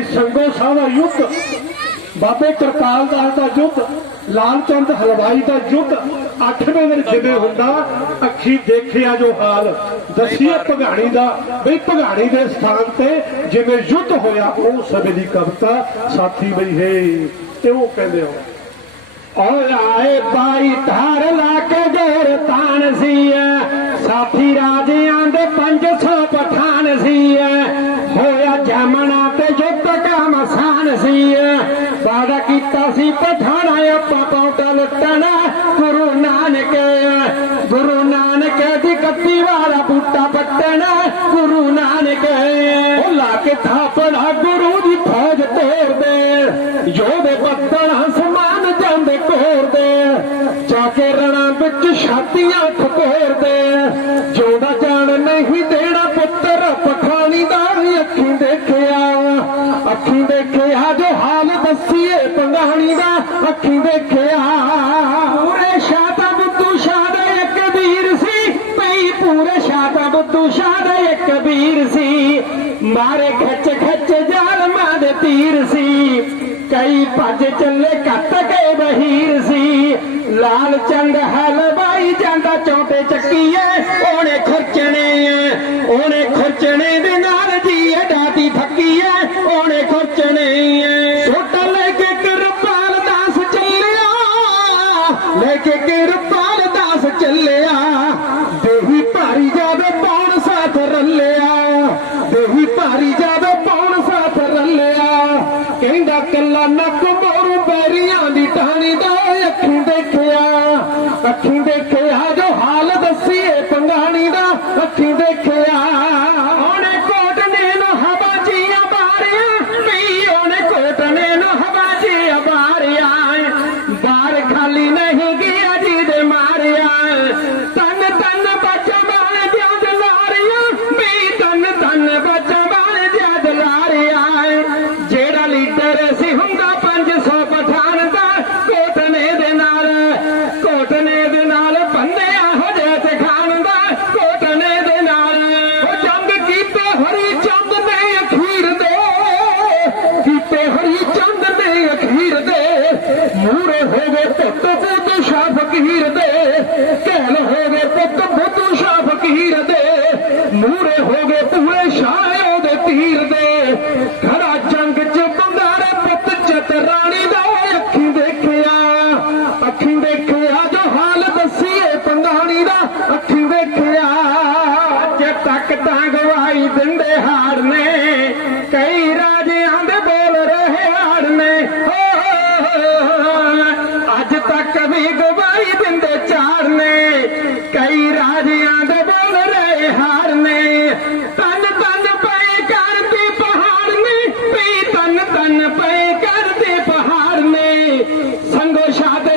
ਬਈ ਸੰਗੋ ਸਾਹਿਬ ਦਾ ਯੁੱਧ, ਬਾਬੇ ਕਰਤਾਲ ਦਾਸ ਦਾ ਯੁੱਧ, ਲਾਲ ਚੰਦ ਹਲਵਾਈ ਦਾ ਯੁੱਧ, ਅੱਠਵੇਂ ਦਿਨ ਜਿਵੇਂ ਹੁੰਦਾ, ਅੱਖੀ ਦੇਖਿਆ ਜੋ ਹਾਲ। ਦਸੀਏ ਭਗਾਣੀ ਦਾ, ਬਈ ਭਗਾਣੀ ਦੇ ਸਥਾਨ ਤੇ ਜਿਵੇਂ ਯੁੱਧ ਹੋਇਆ, ਉਹ ਸਮੇਂ ਦੀ ਕਵਿਤਾ ਸਾਥੀ ਬਈ ਹੈ, ਤੇ ਉਹ ਕਹਿੰਦੇ ਹੋ ਓਏ ਆਏ ਬਾਈ ਧਾਰ ਲਾ ਕੇ ਗੇਰ ਤਾਨ ਸੀ ਸਾਥੀ ਰਾਜ ਮਸਾਨ ਸੀ ਕੀਤਾ ਸੀ ਪਠਾਣਾ, ਆਪਾਂ ਪੌਂਟਾ ਲੁੱਟਣਾ। ਗੁਰੂ ਨਾਨਕ ਗੁਰੂ ਨਾਨਕ ਦੀ ਕੱਤੀ ਵਾਲਾ ਬੂਟਾ ਪੱਟਣਾ। ਗੁਰੂ ਨਾਨਕ ਉਹ ਲਾ ਕੇ ਥਾਪੜਾ ਗੁਰੂ ਦੀ ਫੌਜ ਤੋੜਦੇ ਯੋਧੇ ਪੱਤਣਾ ਹਸਮਾਨ ਜਾਂਦੇ ਘੋਰਦੇ ਜਾ ਕੇ ਰਣਾ ਵਿੱਚ ਛਾਤੀਆਂ ਠਕੋਰਦੇ ਜੋ ਹਾਲ ਦੱਸੀਏ ਪੰਗਾਣੀ ਦਾ ਅੱਖੀਂ ਦੇਖਿਆ। ਪੂਰੇ ਸ਼ਾਤਾ ਬੁੱਧੂ ਸ਼ਾਹ ਦਾ ਇੱਕ ਵੀਰ ਸੀ ਪਈ ਪੂਰੇ ਸ਼ਾਤਾ ਬੁੱਧੂ ਸ਼ਾਹ ਦਾ ਇੱਕ ਵੀਰ ਸੀ। ਮਾਰੇ ਖਿੱਚ ਖਿੱਚ ਜਾਲਮਾਂ ਦੇ ਤੀਰ ਸੀ, ਕਈ ਭੱਜ ਚੱਲੇ ਕੱਟ ਕੇ ਬਹੀਰ ਸੀ। ਲਾਲ ਚੰਦ ਹਲਵਾਈ ਜਾਂਦਾ ਚੌਂਟੇ ਚੱਕੀਏ, ਉਹਨੇ ਖੁਰਚਣੇ ਉਹਨੇ ਖੁਰਚਣੇ ਦੇ ਨਾਲ ਜੀਏ ਡਾਟੀ ਫੱਕੀਏ ਉਹਨੇ ਖੁਰਚਣੇ ਕੇ ਕਿਰਪਾਲ ਦਾਸ ਚੱਲਿਆ। ਦੇਹੀ ਭਾਰੀ ਜਾਵੇ ਪੌਣ ਸਾਥ ਰੱਲਿਆ। ਦੇਹੀ ਭਾਰੀ ਜਾਵੇ ਪੌਣ ਸਾਥ ਰੱਲਿਆ। ਕਹਿੰਦਾ ਕੱਲਾ ਨੱਕ ਮੋਰੂ ਬੈਰੀਆਂ ਦੀ ਟਾਣੀ ਦਾ ਅੱਖੀਂ ਦੇਖਿਆ। ਅੱਖੀਂ ਦੇਖਿਆ ਜੋ ਹਾਲ ਦੱਸੀਏ ਪੰਗਾਣੀ ਦਾ, ਅੱਖੀਂ ਦੇਖਿਆ। ਨੇ ਦੇ ਮੂਰੇ ਹੋ ਗਏ ਪੁੱਤ ਬੁੱਧ ਸ਼ਾਹ ਫਕੀਰ ਦੇ ਕਹਿਲ ਹੋ ਗਏ ਪੁੱਤ ਬੁੱਧ ਸ਼ਾਹ ਫਕੀਰ ਦੇ ਮੂਰੇ ਹੋ ਪੂਰੇ ਸ਼ਾਹ ਉਹਦੇ ਤੀਰ ਦੇ। ਖੜਾ ਜੰਗ ਚ ਬੰਦਾਰੇ ਪੁੱਤ ਚਤਰਾਣੀ ਦਾ, ਅੱਖੀ ਦੇਖਿਆ ਅੱਖੀ ਦੇਖਿਆ ਜੋ ਹਾਲ ਦੱਸੀਏ ਪੰਗਾਣੀ ਦਾ, ਅੱਖੀ ਦੇਖਿਆ। ਅੱਜ ਤੱਕ ਤਾਂ ਗਵਾਈ ਦਿੰਦੇ ਹਾਰ ਨੇ সংঘর্ষে হাতে